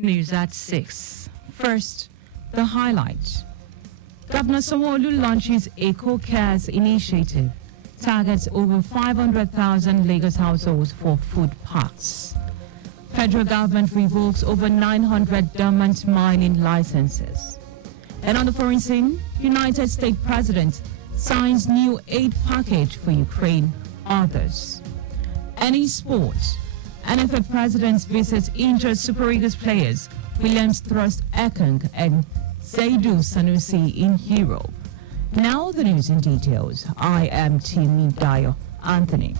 the news at 6. First, the highlights. Governor Sanwo-Olu launches Eco Cares initiative, targets over 500,000 Lagos households for food parks. Federal government revokes over 900 dormant mining licenses. And on the foreign scene, United States President signs new aid package for Ukraine. Others. Any sports. NFL President visits injured Super Eagles players Williams Thrust Ekong and Zaidu Sanusi in Europe. Now the news in details. I am Timmy Dayo Anthony.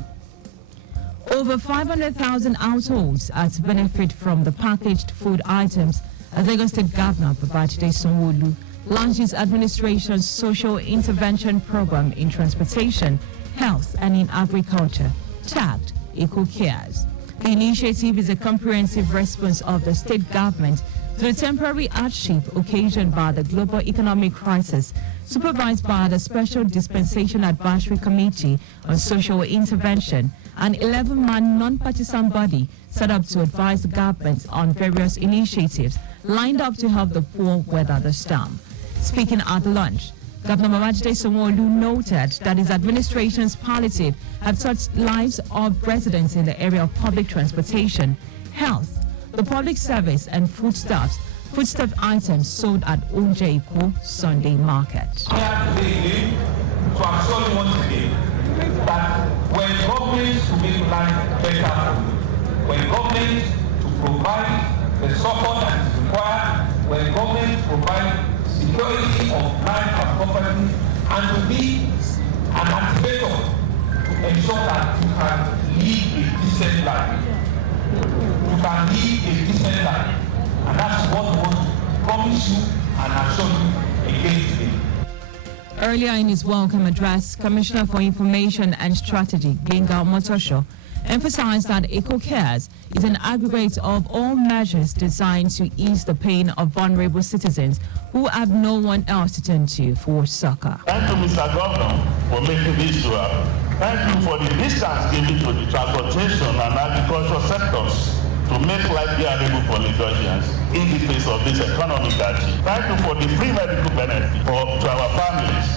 Over 500,000 households are to benefit from the packaged food items as Lagos State Governor Babajide Sanwo-Olu launches administration's social intervention program in transportation, health and in agriculture, tagged Eco Cares. The initiative is a comprehensive response of the state government to the temporary hardship occasioned by the global economic crisis, supervised by the Special Dispensation Advisory Committee on Social Intervention, an 11-man non-partisan body set up to advise the government on various initiatives lined up to help the poor weather the storm. Speaking at the launch, Governor Babajide Sanwo-Olu noted that his administration's palliative have touched lives of residents in the area of public transportation, health, the public service and foodstuff items sold at Onje-Iko Sunday Market. We are today to assure you once again that when governments to make life better, when governments to provide the support that is required, when governments provide security of life and property, and to be an activator to ensure that you can live a decent life. You can live a decent life. And that's what we want to promise you and assure you again today. Earlier in his welcome address, Commissioner for Information and Strategy, Gbenga Omotosho, emphasized that Eco Cares is an aggregate of all measures designed to ease the pain of vulnerable citizens who have no one else to turn to for succor. Thank you, Mr. Governor, for making this to happen. Thank you for the distance given to the transportation and agricultural sectors to make life bearable for Lagosians in the face of this economic hardship. Thank you for the free medical benefit to our families.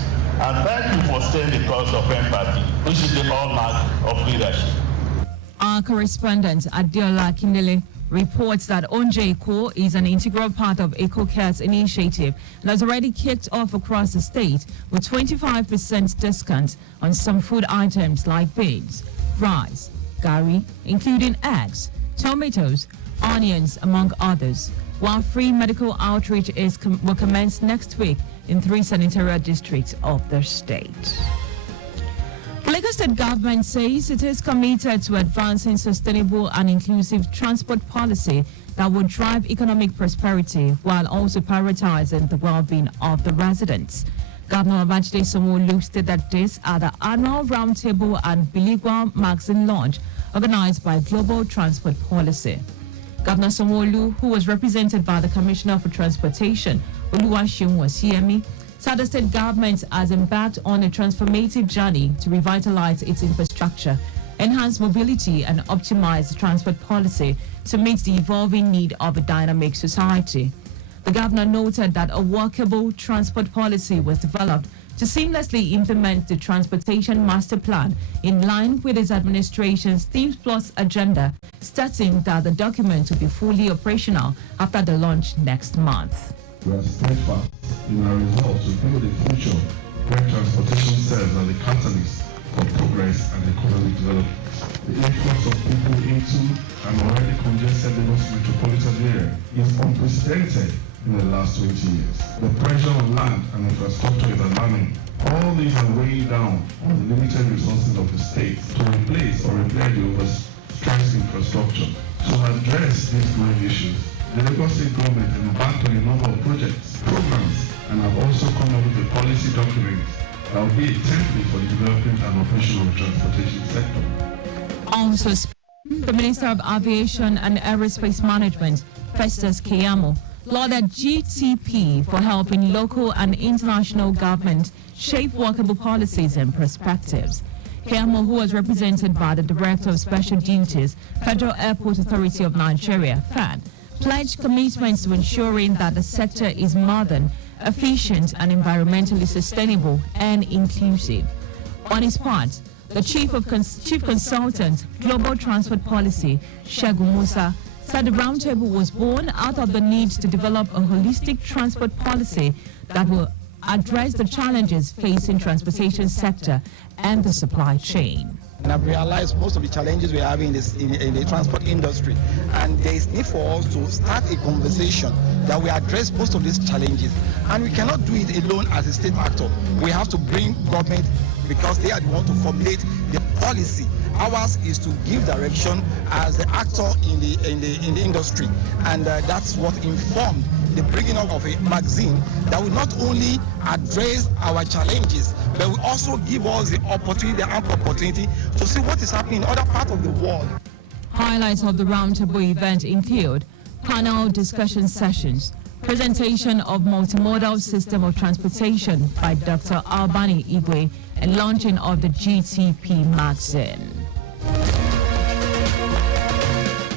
And thank you for staying the course of empathy, which is the hallmark of leadership. Our correspondent Adiola Kindele reports that Onje-Iko is an integral part of Eco Cares initiative and has already kicked off across the state with 25% discount on some food items like beans, rice, gari, including eggs, tomatoes, onions, among others, while free medical outreach will commence next week in 3 senatorial districts of the state. The Lagos State government says it is committed to advancing sustainable and inclusive transport policy that will drive economic prosperity while also prioritizing the well-being of the residents. Governor Babajide Sanwo-Olu stated this at the annual roundtable and bilingual magazine launch organized by Global Transport Policy. Governor Sanwo-Olu, who was represented by the Commissioner for Transportation, Oluwaseun Wasiemi, said the state government has embarked on a transformative journey to revitalize its infrastructure, enhance mobility, and optimize the transport policy to meet the evolving need of a dynamic society. The governor noted that a workable transport policy was developed to seamlessly implement the Transportation Master Plan in line with his administration's Themes Plus agenda, stating that the document will be fully operational after the launch next month. We are steadfast in our resolve to build a future where transportation serves as a catalyst for progress and economic development. The influx of people into an already congested Lagos metropolitan area is unprecedented in the last 20 years. The pressure on land and infrastructure is alarming. All these are weighing down on the limited resources of the state to replace or repair the overstressed infrastructure. To address these growing issues, the Lagos State government has embarked on a number of projects, programs, and have also come up with a policy document that will be a template for the development and operation of the transportation sector. Also speaking, the Minister of Aviation and Aerospace Management, Festus Keyamo, lauded GTP for helping local and international governments shape workable policies and perspectives. Keyamo, who was represented by the Director of Special Duties, Federal Airport Authority of Nigeria, FAN, pledged commitments to ensuring that the sector is modern, efficient and environmentally sustainable and inclusive. On his part, the Chief Consultant, Global Transport Policy, Segun Musa, said the roundtable was born out of the need to develop a holistic transport policy that will address the challenges facing transportation sector and the supply chain. And I've realized most of the challenges we're having in the transport industry, and there is need for us to start a conversation that will address most of these challenges. And we cannot do it alone as a state actor. We have to bring government, because they are the ones to formulate the policy. Ours is to give direction as the actor in the industry, and that's what informed the bringing up of a magazine that will not only address our challenges, but will also give us the ample opportunity to see what is happening in other parts of the world. Highlights of the roundtable event include panel discussion sessions, presentation of multimodal system of transportation by Dr. Albani Igwe, and launching of the GTP magazine.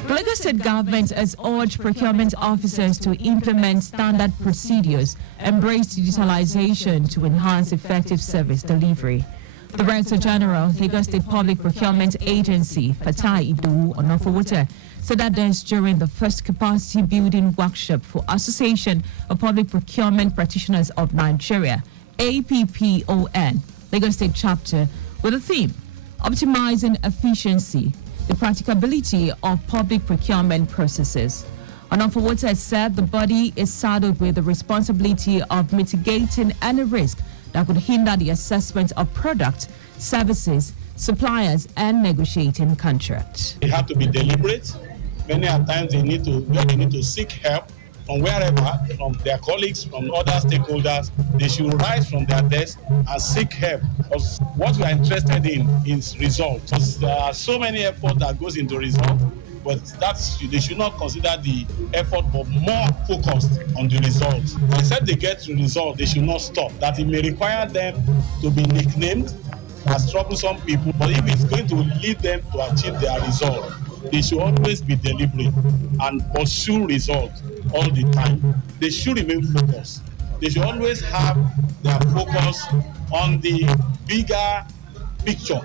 The Lagos State government has urged procurement officers to implement standard procedures, embrace digitalization to enhance effective service delivery. The Director General, Lagos State Public Procurement Agency, Fatai Idowu Onofowote, said that this during the first capacity building workshop for Association of Public Procurement Practitioners of Nigeria, APPON, Lagos State Chapter, with the theme, Optimizing Efficiency, the Practicability of Public Procurement Processes. Onofowote said the body is saddled with the responsibility of mitigating any risk that could hinder the assessment of products, services, suppliers, and negotiating contracts. They have to be deliberate. Many times they need to seek help from wherever, from their colleagues, from other stakeholders. They should rise from their desk and seek help. Because what we are interested in is results. Because there are so many efforts that goes into results, but they should not consider the effort, but more focused on the results. Except they get to the result, they should not stop. That it may require them to be nicknamed as troublesome people, but if it's going to lead them to achieve their result, they should always be deliberate and pursue results all the time. They should remain focused. They should always have their focus on the bigger picture.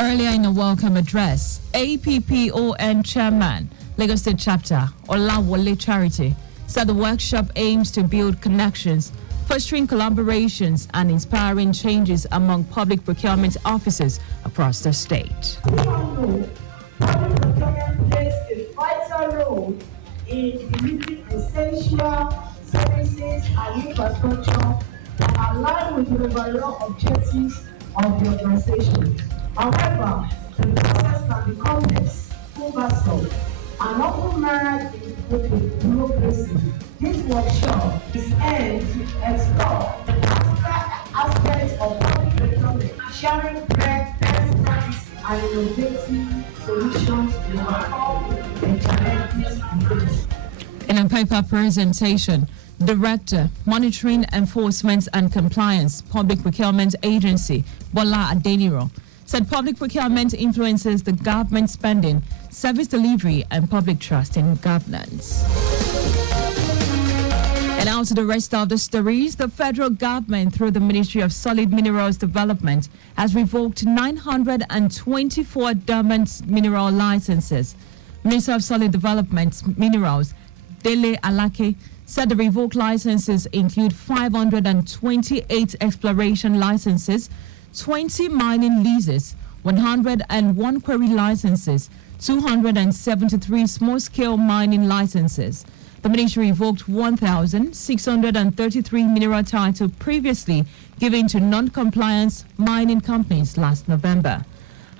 Earlier in a welcome address, APPON Chairman, Lagos State Chapter, Olawole Charity, said the workshop aims to build connections, fostering collaborations and inspiring changes among public procurement officers across the state. Public procurement plays a vital role in delivering essential services and infrastructure that align with the overall objectives of the organization. However, the process can be complex, cumbersome, and often marred with bureaucracy. This workshop is aimed to explore the practical aspects of public procurement, sharing best practices and innovative solutions to overcome the challenges we face. In a paper presentation, Director, Monitoring, Enforcement and Compliance, Public Procurement Agency, Bola Adeniro, said public procurement influences the government spending, service delivery and public trust in governance. And now to the rest of the stories. The federal government, through the Ministry of Solid Minerals Development, has revoked 924 dormant mineral licenses. Minister of Solid Development Minerals, Dele Alake, said the revoked licenses include 528 exploration licenses, 20 mining leases, 101 quarry licenses, 273 small-scale mining licenses. The ministry revoked 1,633 mineral titles previously given to non-compliance mining companies last November.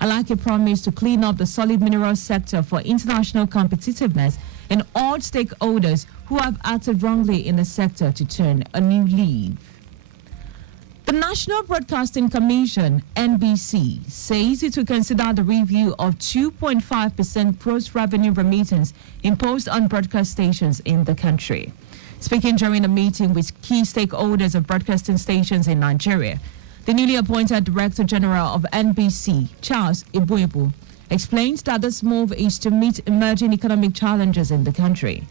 Alake promised to clean up the solid mineral sector for international competitiveness and all stakeholders who have acted wrongly in the sector to turn a new leaf. The National Broadcasting Commission, NBC, says it will consider the review of 2.5% gross revenue remittance imposed on broadcast stations in the country. Speaking during a meeting with key stakeholders of broadcasting stations in Nigeria, the newly appointed Director General of NBC, Charles Ibuebu, explained that this move is to meet emerging economic challenges in the country.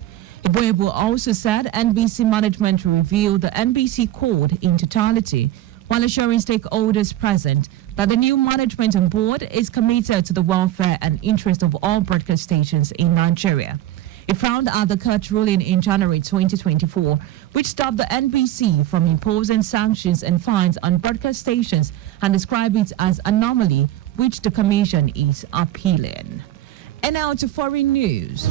Ibuebu also said NBC management will review the NBC code in totality while assuring stakeholders present that the new management on board is committed to the welfare and interest of all broadcast stations in Nigeria. It frowned at the court ruling in January 2024, which stopped the NBC from imposing sanctions and fines on broadcast stations and described it as anomaly, which the commission is appealing. And now to foreign news.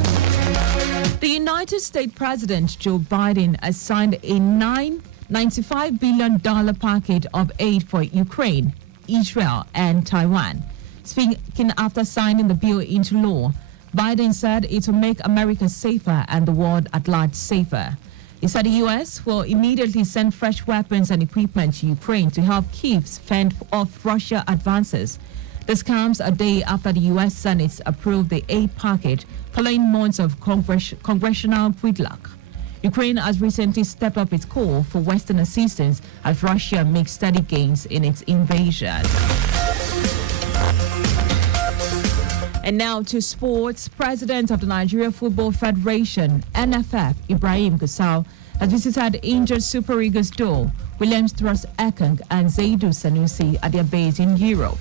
The United States President Joe Biden has signed a $95 billion package of aid for Ukraine, Israel, and Taiwan. Speaking after signing the bill into law, Biden said it will make America safer and the world at large safer. He said the U.S. will immediately send fresh weapons and equipment to Ukraine to help Kyiv fend off Russia advances. This comes a day after the U.S. Senate approved the aid package following months of congressional gridlock. Ukraine has recently stepped up its call for Western assistance as Russia makes steady gains in its invasion. And now to sports. President of the Nigeria Football Federation, NFF, Ibrahim Gusau, has visited injured Super Eagles duo Williams Thrust Ekong and Zaidu Sanusi at their base in Europe.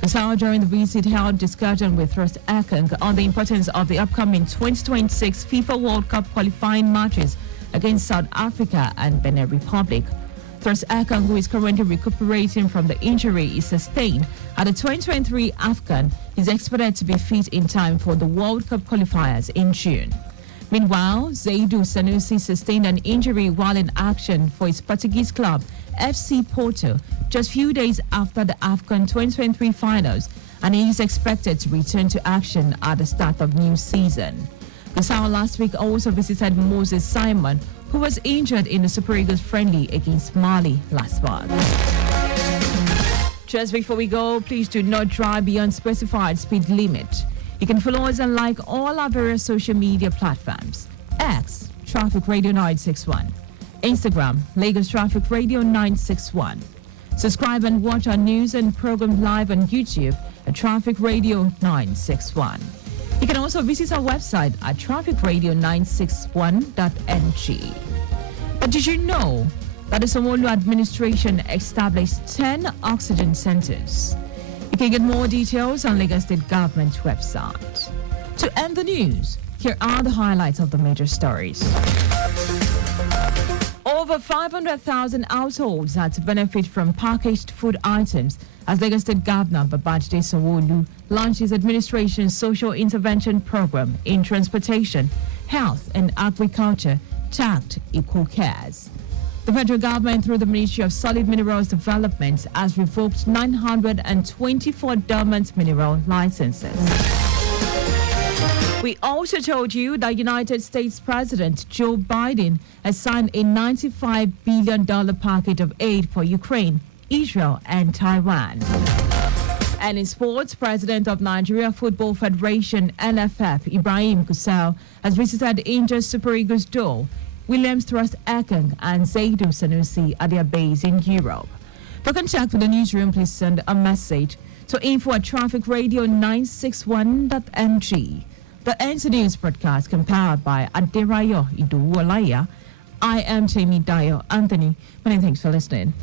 Gusau, during the visit, held discussion with Thrust Ekong on the importance of the upcoming 2026 FIFA World Cup qualifying matches against South Africa and Benin Republic. Thrust Ekong, who is currently recuperating from the injury he sustained at the 2023 AFCON, is expected to be fit in time for the World Cup qualifiers in June. Meanwhile, Zaidu Sanusi sustained an injury while in action for his Portuguese club, FC Porto, just few days after the AFCON 2023 finals, and he is expected to return to action at the start of new season. Gusau last week also visited Moses Simon, who was injured in the Super Eagles friendly against Mali last month. Just before we go, please do not drive beyond specified speed limit. You can follow us and like all our various social media platforms. X, Traffic Radio 961. Instagram, Lagos Traffic Radio 961. Subscribe and watch our news and program live on YouTube at Traffic Radio 961. You can also visit our website at trafficradio961.ng. But did you know that the Sanwo-Olu administration established 10 oxygen centers? You can get more details on Lagos State Government website. To end the news, here are the highlights of the major stories. Over 500,000 households had to benefit from packaged food items as Lagos State Governor Babajide Sanwo-Olu launched his administration's social intervention program in transportation, health and agriculture, tagged Equal Cares. The federal government, through the Ministry of Solid Minerals Development, has revoked 924 dormant mineral licenses. We also told you that United States President Joe Biden has signed a $95 billion package of aid for Ukraine, Israel, and Taiwan. And in sports, President of Nigeria Football Federation, NFF, Ibrahim Gusau, has visited injured Super Eagles duo Williams Thrust Ekong and Zaidu Sanusi at their base in Europe. For contact with the newsroom, please send a message to info@trafficradio961.ng. The NC News broadcast compiled by Aderayo Iduwolaya. I am Dayo Anthony. Many thanks for listening.